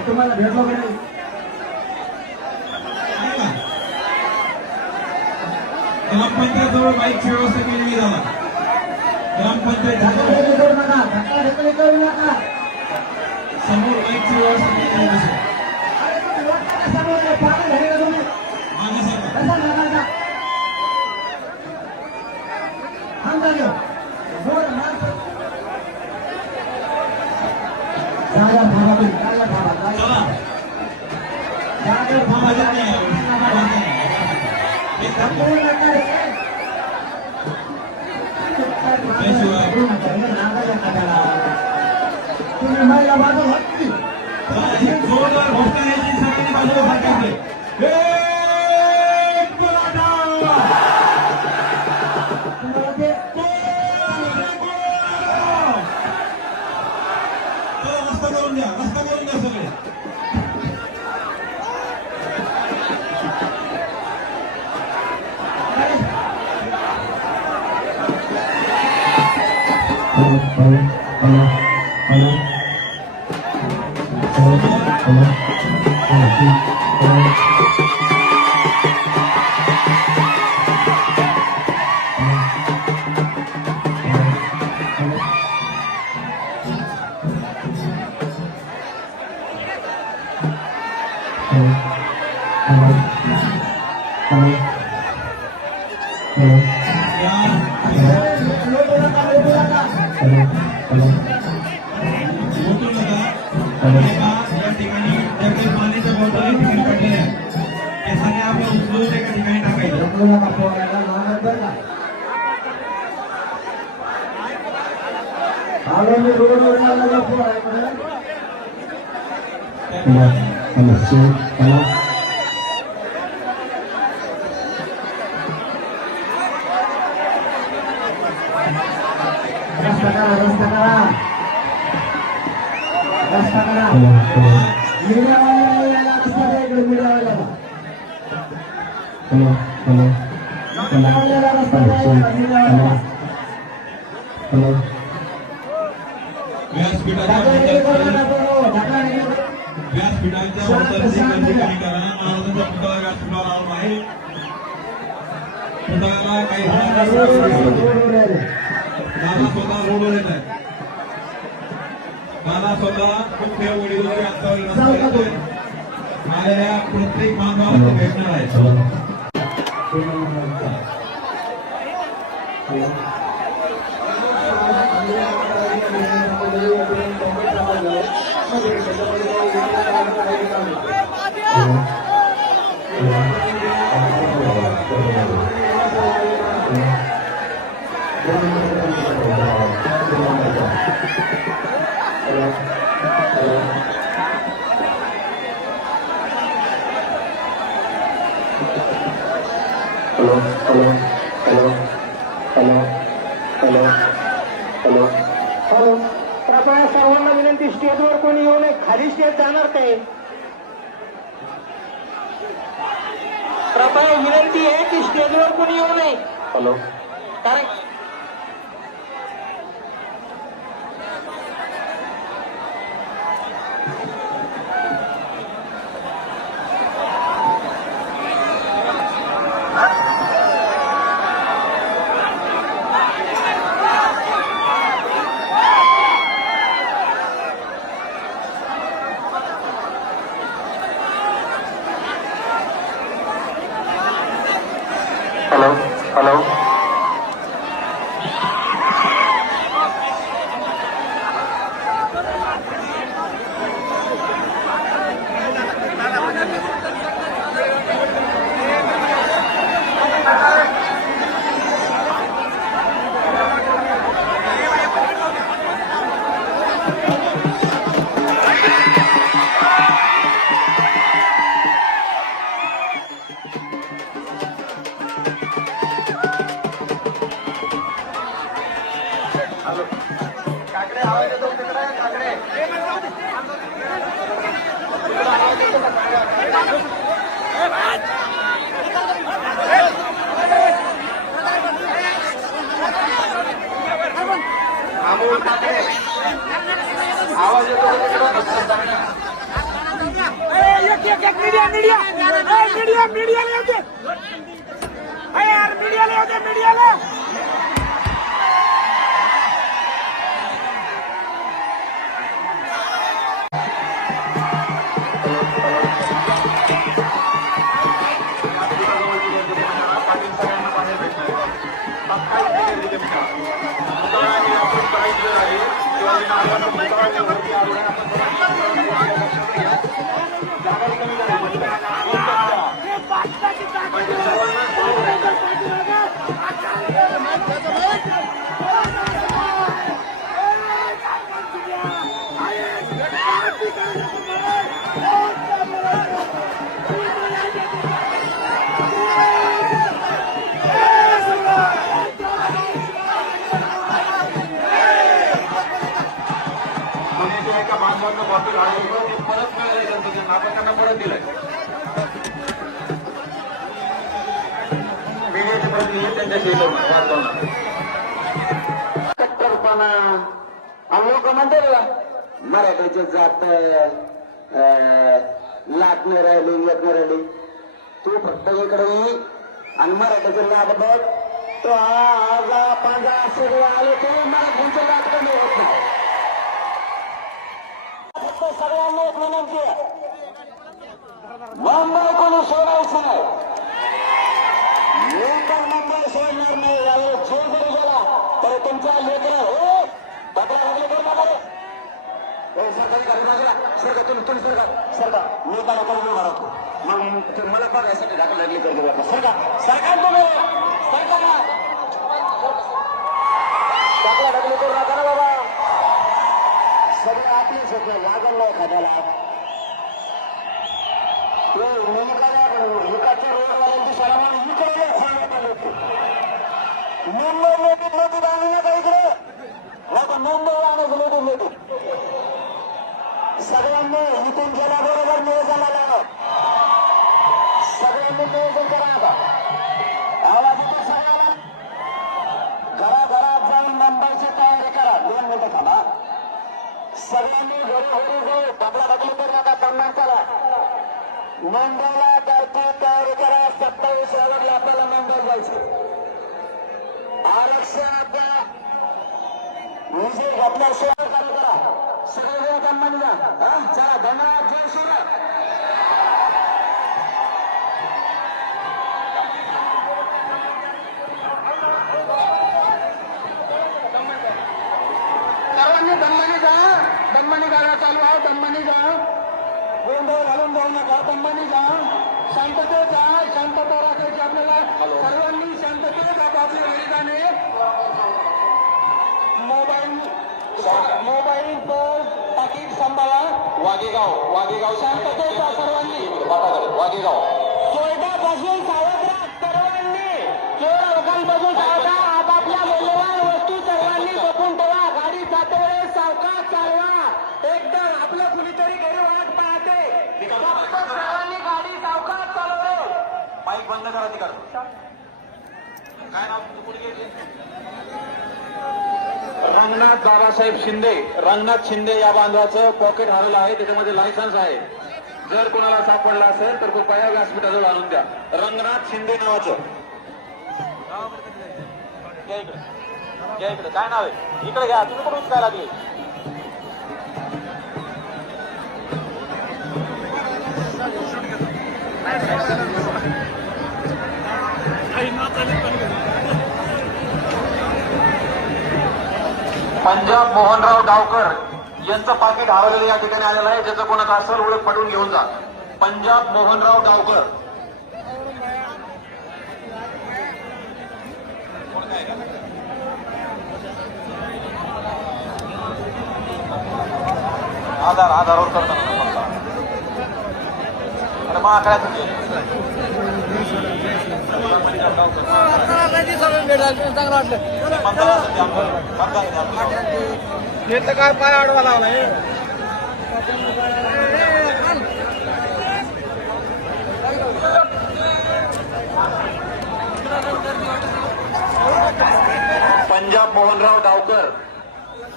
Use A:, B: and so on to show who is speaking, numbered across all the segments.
A: तुम्हाला भेटलो की नाही
B: ग्रामपंचायतजवळ बाईकची व्यवस्था केलेली जाणार ग्रामपंचायत
A: ढकलाढकली करू नका ढकलाढकली करू नका
B: समोर बाईकची व्यवस्था केलेली दिसेल
A: महिला बाजू होती
B: चला, ही जोरदार घोषणा यायची सगळ्यांनी बाजूला सरकारचे एक मराठा!
A: तुम्हाला ते
B: चला, रस्ता करून
A: मी रोडवर लागला पोरायकडे रस्ता करा रस्ता करा रस्ता करा मीडियावाल्याला यायला रस्ता द्या इकडे मीडियावाल्याला मीडियावाल्याला रस्ता द्या इकडे मीडियावाल्याला
B: व्यासपीठाच्या
A: करू-
B: व्यासपीठाच्या पुतळा व्यासपीठावर आला आहे. पुतळ्याला काही. दादा स्वतः रोडवर येत आहे दादा स्वतः खूप त्या वडीलधारी अंतरावर रस्ता येतोय? आलेल्या प्रत्येक बांधवाला ते भेटणार आहे.
C: हॅलो कृपया सर्वांना विनंती स्टेजवर कोणी येऊ नये खाली स्टेज जाणार काय कृपया विनंती आहे की स्टेजवर कोणी येऊ नये. हॅलो कारण
D: मीडिया मीडिया मीडिया मीडिया ले मीडिया ले
C: कट्टरपणा लोक म्हणते मराठीचे जात लाट राहिली येत राहिली. तू फक्त इकडे ये आणि मराठीचे लाट बघ. तो आजा पांजा सगळे आले ते मराठीचे लाट कमी होत नाही फक्त सगळ्यांना एक विनंती आहे मुंबई कोणी सोडायचं नाही नंतर मुंबई सोडणार नाही यावेळेस जो जरी गेला तर तुमचा लेकर हो पत्रा घातले करू नका रे. ए, सरकारी गाडी बाजूला. सरका, तुम्ही तुम्ही सरका सरका मी काय करून उभा राहतो मग ते मला बघायसाठी ढाकलं लागली करतो बरं सरकार सरकार तुम्ही सरकार ढाकला ढाकली करू नका ना बाबा. सगळं आपलीच होतं लागल नाही खाद्याला ते मी काय विकासच्या रोडवाल्यांची शाळा म्हणून इकडे सांगत आले मुंबई नोटीस नका इकडे. आणायचं इथून गेल्याबरोबर नियोजन सगळ्यांनी नियोजन करा आता आवाज येतो सगळ्याला घराघरात जाऊन मुंबईची तयारी करा दोन मिनिटं थांबा सगळ्यांनी घरोघरी जाऊ बाबला बदली करू नका सन्मान करा मुंबईला त्याची तयारी करा सत्तावीस ऑगस्टला आपल्याला मुंबई जायचं आरक्षण आता विजय घेतल्याशिवाय चालू करा सगळे वेळ कन्मान द्या चला धन्यवाद जय शिवराय सर्वांनी दन्मानी जा दन्मानी गाड्या चालू आहे दन्मानी जा. गोंधळ घालून जाऊ नका दन्मानी जा. शांततेत जा शांतता राखायची आपल्याला. सर्वांनी शांततेत आपापली गाडी जाणे मोबाईल मोबाईल पर पाकिट सांभाळा.
B: वागेगाव वागेगाव
C: शांततेत जा सर्वांनी.
B: वागेगाव
C: चोरट्यापासून सावध चालवा
B: माईक बंद करा तिकडं. काय नाव? रंगनाथ दादासाहेब शिंदे. रंगनाथ शिंदे या बांधवाचं पॉकेट हरवलं आहे. त्याच्यामध्ये लायसन्स आहे. जर कोणाला सापडला असेल तर कृपया व्यासपीठाजवळ आणून द्या. रंगनाथ शिंदे नावाचं. इकडे. काय नाव आहे? इकडे घ्या. तुम्ही कुठून काय लागले? पंजाब मोहनराव गावकर यांचं पाकिट हरवलेलं या ठिकाणी आलेलं आहे. ज्याचं कोणाचं असेल ओळख पडून घेऊन जा. पंजाब मोहनराव गावकर. आधार आधारवर करताना अरे मग आकड्यात
D: चांगलं वाटलं हे तर काय पाय आडवा लावला
B: पंजाब मोहनराव डावकर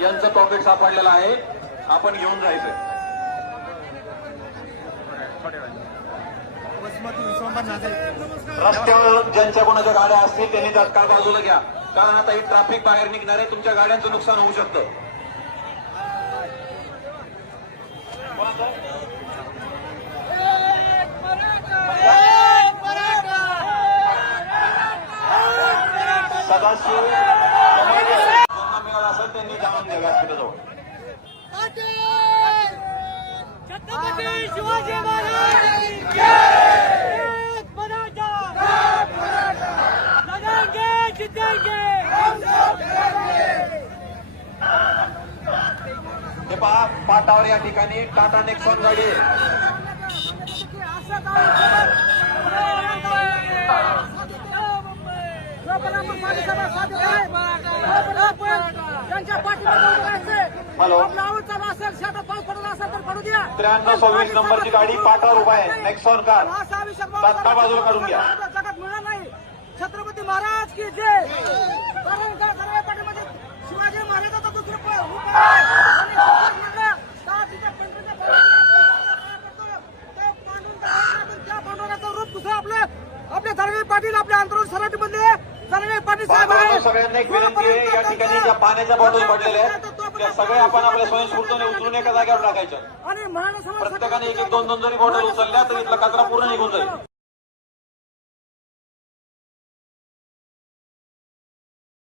B: यांचं पॉकेट सापडलेलं आहे. आपण घेऊन जायचंय. रस्त्यावर ज्यांच्या कोणाच्या गाड्या असतील त्यांनी तात्काळ बाजूला घ्या. कारण आता ही ट्रॅफिक बाहेर निघणार आहे तुमच्या गाड्यांचं नुकसान होऊ शकतं. सदाशिव ज्यांना मिळालं असेल त्यांनी जाणून घ्या व्यासपीठाजवळ
D: शिवाजी महाराज लढेंगे जितेंगे
B: हे पहा पाटावर या ठिकाणी टाटा नेक्सॉन गाडी त्र्याण्णव सव्वीस नंबरची गाडी उभा आहे. Nexon car. तात्काळ बाजूला काढून घ्या.
D: जगात मिळणार नाही छत्रपती महाराज की जय. कारण पाठीमध्ये शिवाजी महाराजाचा दुसरं म्हणलं का तिथं पंढरीच्या पाठीमागे ते पांडुरंग आहे ना, तर त्या पांडुरंगाचं रूप दुसरं धर्मे पाटील आपल्या सराठी मधले धर्मे पाटील साहेब आहे
B: सगळ्यांना एक विनंती आहे या ठिकाणी ज्या पाण्याच्या बॉटल पडलेल्या आहेत त्या सगळ्या आपण आपल्या स्वयंस्फूर्तीने उचलून एका जागेवर टाकायच्या.
D: आणि
B: प्रत्येकाने एक एक दोन दोन जरी बॉटल उचलल्या तर इथला कचरा पूर्ण निघून जाईल.